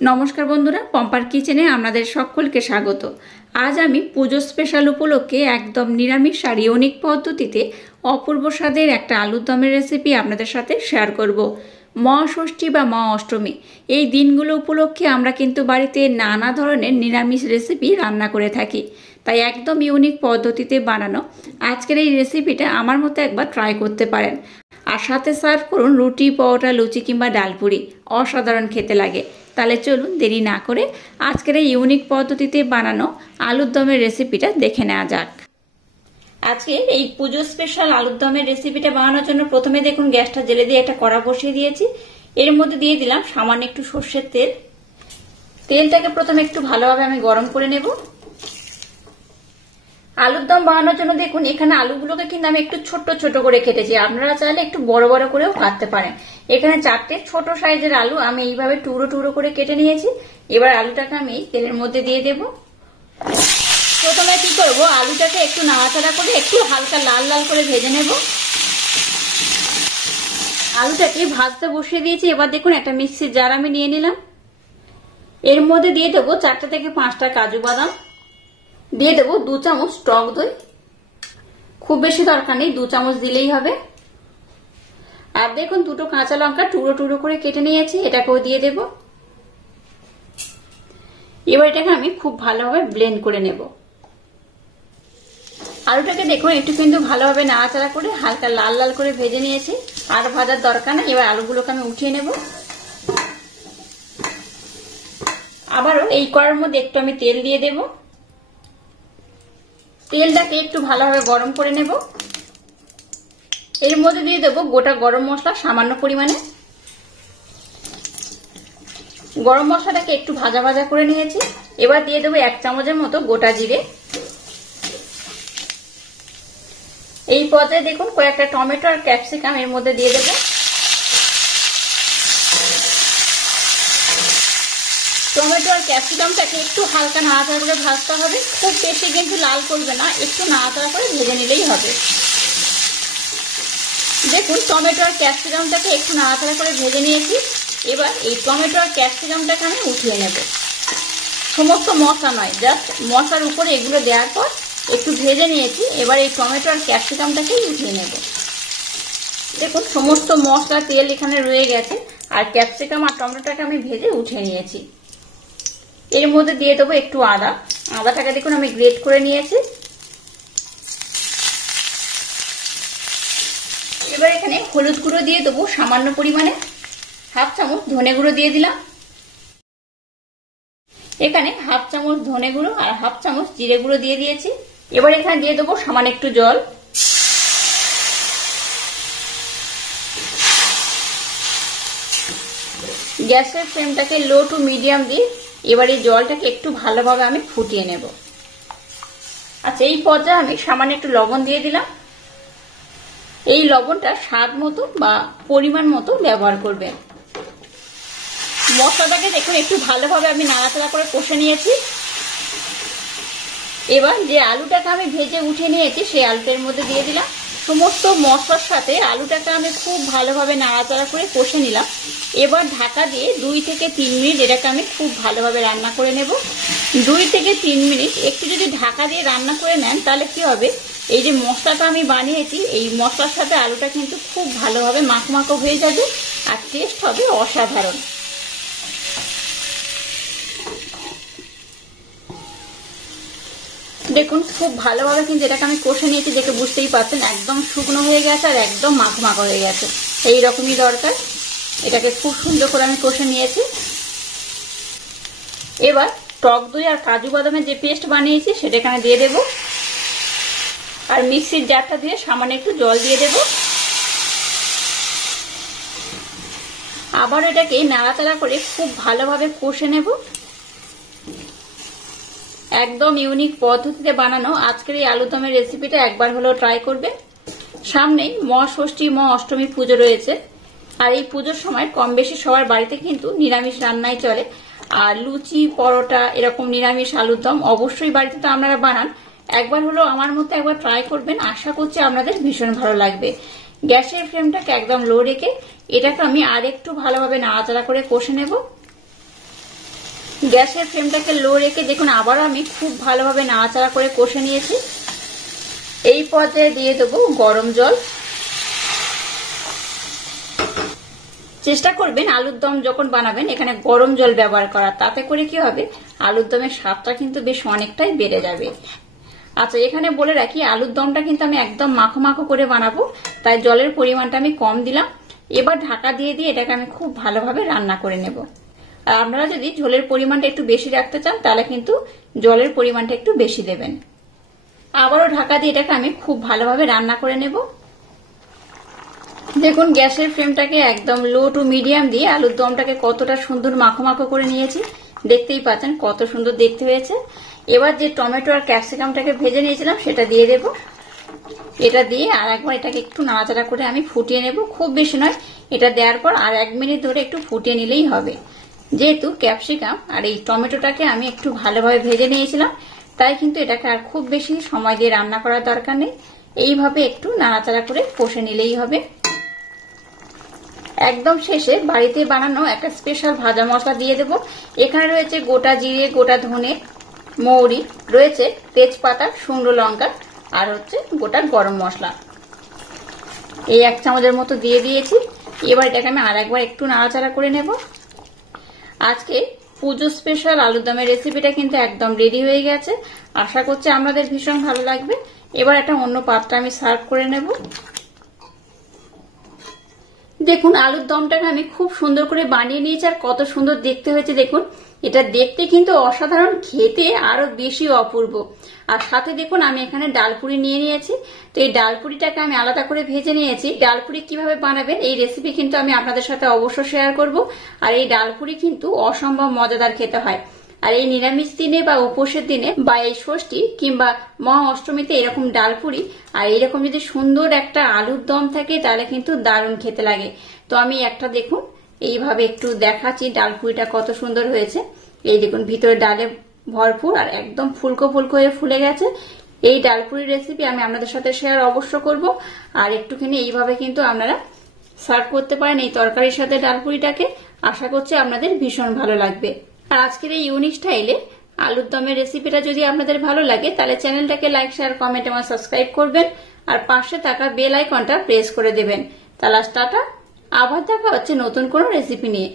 নমস্কার বন্ধুরা, পম্পার কিচেনে আপনাদের সকলকে স্বাগত। আজ আমি পুজো স্পেশাল উপলক্ষে একদম নিরামিষ আর ইউনিক পদ্ধতিতে অপূর্ব স্বাদের একটা আলুর দমের রেসিপি আপনাদের সাথে শেয়ার করব। মহাষষ্ঠী বা মহা অষ্টমী এই দিনগুলো উপলক্ষে আমরা কিন্তু বাড়িতে নানা ধরনের নিরামিষ রেসিপি রান্না করে থাকি। তাই একদম ইউনিক পদ্ধতিতে বানানো আজকের এই রেসিপিটা আমার মতো একবার ট্রাই করতে পারেন। আর সাথে সার্ভ করুন রুটি, পরোটা, লুচি কিংবা ডালপুরি। অসাধারণ খেতে লাগে। তাহলে চলুন দেরি না করে আজকের এই ইউনিক পদ্ধতিতে বানানো আলুর দমের রেসিপিটা দেখে নেওয়া যাক। আজকে এই পুজো স্পেশাল আলুর দমের রেসিপিটা বানানোর জন্য প্রথমে দেখুন গ্যাসটা জেলে দিয়ে একটা কড়া বসিয়ে দিয়েছি। এর মধ্যে দিয়ে দিলাম সামান্য একটু সর্ষের তেল। তেলটাকে প্রথমে একটু ভালোভাবে আমি গরম করে নেব। আলুর দম বানানোর জন্য দেখুন এখানে আলুগুলোকে কিন্তু আমি একটু ছোট ছোট করে কেটেছি। আপনারা চাইলে একটু বড় বড় করেও কাটতে পারেন। এখানে 4টে ছোট সাইজের আলু আমি এইভাবে টুকরো টুকরো করে কেটে নিয়েছি। এবার আলুটাকে আমি তেলের মধ্যে দিয়ে দেব। প্রথমে কি করব, আলুটাকে একটু নাড়াচাড়া করে একটু হালকা লাল লাল করে ভেজে নেব। আলুটাকে ভাজতে বসিয়ে দিয়েছি। এবার দেখুন একটা মিক্সির জার আমি নিয়ে নিলাম। এর মধ্যে দিয়ে দেবো 4 থেকে 5টা কাজু বাদাম, দিয়ে দেবো 2 চামচ টক দই। খুব বেশি দরকার নেই, 2 চামচ দিলেই হবে। আর দেখুন 2টো কাঁচা লঙ্কা টুকরো টুকরো করে কেটে নিয়েছি, এটাকেও দিয়ে দেব। এবার এটাকে আমি খুব ভালোভাবে ব্লেন্ড করে নেব। আলুটাকে দেখুন একটু কিন্তু ভালোভাবে নাড়াচাড়া করে হালকা লাল লাল করে ভেজে নিয়েছি। আর ভাজার দরকার নেই। এবার আলুগুলোকে আমি উঠিয়ে নেব। আবারও এই কড়ার মধ্যে একটু আমি তেল দিয়ে দেব। তেলটাকে একটু ভালোভাবে গরম করে নেব। এর মধ্যে দিয়ে দেবো গোটা গরম মশলা সামান্য পরিমাণে। গরম মশলাটাকে একটু ভাজা ভাজা করে নিয়েছি। এবার দিয়ে দেবো 1 চামচের মতো গোটা জিরে। এই পর্যায়ে দেখুন কয়েকটা টমেটো আর ক্যাপসিকাম এর মধ্যে দিয়ে দেবো। টমেটো আর ক্যাপসিকামটাকে একটু হালকা নাড়াচাড়া করে ভাজতে হবে। খুব বেশি কিন্তু লাল করবে না, একটু নাড়াচাড়া করে ভেজে নিলেই হবে। দেখুন টমেটো আর ক্যাপসিকামটাকে একটু নাড়াচাড়া করে ভেজে নিয়েছি। এবার এই টমেটো আর ক্যাপসিকামটাকে আমি উঠিয়ে নেব। সমস্ত মশলা নয়, জাস্ট মশলার উপরে এগুলো দেওয়ার পর একটু ভেজে নিয়েছি। এবার এই টমেটো আর ক্যাপসিকামটাকে উঠিয়ে নেব। দেখুন সমস্ত মশলা তেল এখানে রয়ে গেছে। আর ক্যাপসিকাম আর টমেটোটাকে আমি ভেজে উঠিয়ে নিয়েছি। এর মধ্যে দিয়ে দেবো একটু আদা। আদাটাকে দেখুন আমি গ্রেট করে নিয়েছি। এবার এখানে হলুদ গুঁড়ো দিয়ে দেবো সামান্য পরিমাণে। 1/2 চামচ ধনে গুঁড়ো দিয়ে দিলাম। এখানে 1/2 চামচ ধনে গুঁড়ো আর 1/2 চামচ জিরে গুঁড়ো দিয়ে দিয়েছি। এবার এখানে দিয়ে দেবো সামান্য একটু জল। গ্যাসের ফ্লেমটাকে লো টু মিডিয়াম দিয়ে এবার এই জলটাকে একটু ভালোভাবে আমি ফুটিয়ে নেব। আচ্ছা, এই পর্যায়ে আমি সামান্য একটু লবণ দিয়ে দিলাম। এই লবণটা স্বাদ মতো বা পরিমাণ মতো ব্যবহার করবেন। মশলাটাকে দেখুন একটু ভালোভাবে আমি নাড়াচাড়া করে কষে নিয়েছি। এবার যে আলুটাকে আমি ভেজে উঠে নিয়েছি সেই আলুটার মধ্যে দিয়ে দিলাম। সমস্ত মশলার সাথে আলুটাকে আমি খুব ভালোভাবে নাড়াচাড়া করে কষে নিলাম। এবার ঢাকা দিয়ে 2 থেকে 3 মিনিট এটাকে আমি খুব ভালোভাবে রান্না করে নেব। 2 থেকে 3 মিনিট একটু যদি ঢাকা দিয়ে রান্না করে নেন তাহলে কি হবে, এই যে মশলাটা আমি বানিয়েছি এই মশলার সাথে আলুটা কিন্তু খুব ভালোভাবে মাখো হয়ে যাবে আর টেস্ট হবে অসাধারণ। দেখুন খুব ভালোভাবে কিন্তু এটাকে আমি কষে নিয়েছি, দেখে বুঝতেই পারছেন একদম শুকনো হয়ে গেছে আর একদম মাখো হয়ে গেছে। এই রকমই দরকার। এটাকে খুব সুন্দর করে আমি কষে নিয়েছি। এবার টক দই আর কাজু বাদামের যে পেস্ট বানিয়েছি সেটা এখানে দিয়ে দেব। আর মিক্সির জারটা দিয়ে সামান্য একটু জল দিয়ে দেব। আবার এটাকে নাড়াচাড়া করে খুব ভালোভাবে কষে নেব। একদম ইউনিক পদ্ধতিতে বানানো আজকের এই আলুর দমের রেসিপিটা একবার হলেও ট্রাই করবেন। সামনেই মহাষষ্ঠী মহা অষ্টমী পুজো রয়েছে। আর এই পুজোর সময় কম বেশি সবার বাড়িতে কিন্তু নিরামিষ রান্নাই চলে। আর লুচি, পরোটা এরকম নিরামিষ আলুর দম অবশ্যই বাড়িতে তো আপনারা বানান। একবার হলেও আমার মতো একবার ট্রাই করবেন। আশা করছি আপনাদের ভীষণ ভালো লাগবে। গ্যাসের ফ্লেমটাকে একদম লো রেখে এটাকে আমি আর একটু ভালোভাবে নাড়াচাড়া করে কষে নেব। গ্যাসের ফ্লেমটাকে লো রেখে দেখুন আবারও আমি খুব ভালোভাবে নাড়াচাড়া করে কষে নিয়েছি। এই পর্যায়ে দিয়ে দেবো গরম জল। চেষ্টা করবেন আলুর দম যখন বানাবেন এখানে গরম জল ব্যবহার করা, তাতে করে কি হবে আলুর দমের স্বাদটা কিন্তু বেশ অনেকটাই বেড়ে যাবে। আচ্ছা, এখানে বলে রাখি আলুর দমটা কিন্তু আমি একদম মাখো মাখো করে বানাবো, তাই জলের পরিমাণটা আমি কম দিলাম। এবার ঢাকা দিয়ে দিয়ে এটাকে আমি খুব ভালোভাবে রান্না করে নেব। আর আপনারা যদি ঝোলের পরিমাণটা একটু বেশি রাখতে চান তাহলে কিন্তু জলের পরিমাণটা একটু বেশি দেবেন। আবারও ঢাকা দিয়ে এটাকে আমি খুব ভালোভাবে রান্না করে নেব। দেখুন গ্যাসের ফ্লেমটাকে একদম লো টু মিডিয়াম দিয়ে আলুর দমটাকে কতটা সুন্দর মাখো মাখো করে নিয়েছি, দেখতেই পাচ্ছেন কত সুন্দর দেখতে হয়েছে। এবার যে টমেটো আর ক্যাপসিকামটাকে ভেজে নিয়েছিলাম সেটা দিয়ে দেব। এটা দিয়ে আর একবার এটাকে একটু নাড়াচাড়া করে আমি ফুটিয়ে নেব, খুব বেশি নয়। এটা দেওয়ার পর আর 1 মিনিট ধরে একটু ফুটিয়ে নিলেই হবে। যেহেতু ক্যাপসিকাম আর এই টমেটোটাকে আমি একটু ভালোভাবে ভেজে নিয়েছিলাম, তাই কিন্তু এটাকে আর খুব বেশি সময় দিয়ে রান্না করার দরকার নেই। এইভাবে একটু নাড়াচাড়া করে কষে নিলেই হবে। একদম শেষে বাড়িতে বানানো একটা স্পেশাল ভাজা মশলা দিয়ে দেব। এখানে রয়েছে গোটা জিরে, গোটা ধনে, মৌরি, রয়েছে তেজপাতা, শুকনো লঙ্কা আর হচ্ছে গোটা গরম মশলা। এই 1 চামচের মতো দিয়ে দিয়েছি। এবার এটাকে আমি আর একবার একটু নাড়াচাড়া করে নেব। আজকে পুজো স্পেশাল আলুর দমের রেসিপিটা কিন্তু একদম রেডি হয়ে গেছে। আশা করছি আপনাদের ভীষণ ভালো লাগবে। এবার একটা অন্য পাত্রে আমি সার্ভ করে নেব। দেখুন আলুর দমটাকে আমি খুব সুন্দর করে বানিয়ে নিয়েছি আর কত সুন্দর দেখতে হয়েছে। দেখুন এটা দেখতে কিন্তু অসাধারণ, খেতে আরো বেশি অপূর্ব। আর সাথে দেখুন আমি এখানে ডালপুরি নিয়ে নিয়েছি। তো এই ডালপুরিটাকে আমি আলাদা করে ভেজে নিয়েছি। ডালপুরি কিভাবে বানাবেন এই রেসিপি কিন্তু আমি আপনাদের সাথে অবশ্যই শেয়ার করব। আর এই ডালপুরি কিন্তু অসম্ভব মজাদার খেতে হয়। আর এই নিরামিষ দিনে বা উপোসের দিনে বা এই ষষ্ঠী কিংবা মহা অষ্টমীতে এরকম ডালপুরি আর এরকম যদি সুন্দর একটা আলুর দম থাকে তাহলে কিন্তু দারুণ খেতে লাগে। তো আমি একটা দেখুন এইভাবে একটু দেখাচ্ছি ডালপুরিটা কত সুন্দর হয়েছে। এই দেখুন ভিতরে ডালে ভরপুর আর একদম ফুলকো ফুলকো হয়ে ফুলে গেছে। এই ডালপুরির রেসিপি আমি আপনাদের সাথে শেয়ার অবশ্য করব। আর একটুখানি এইভাবে কিন্তু আপনারা সার্ভ করতে পারেন এই তরকারির সাথে ডালপুরিটাকে। আশা করছি আপনাদের ভীষণ ভালো লাগবে। আর আজকের এই ইউনিক স্টাইলে আলুর দমের রেসিপিটা যদি আপনাদের ভালো লাগে তাহলে চ্যানেলটাকে লাইক, শেয়ার, কমেন্ট এবং সাবস্ক্রাইব করবেন। আর পাশে থাকা বেল আইকনটা প্রেস করে দেবেন। তাহলে টাটা, আবার দেখা হচ্ছে নতুন কোনো রেসিপি নিয়ে।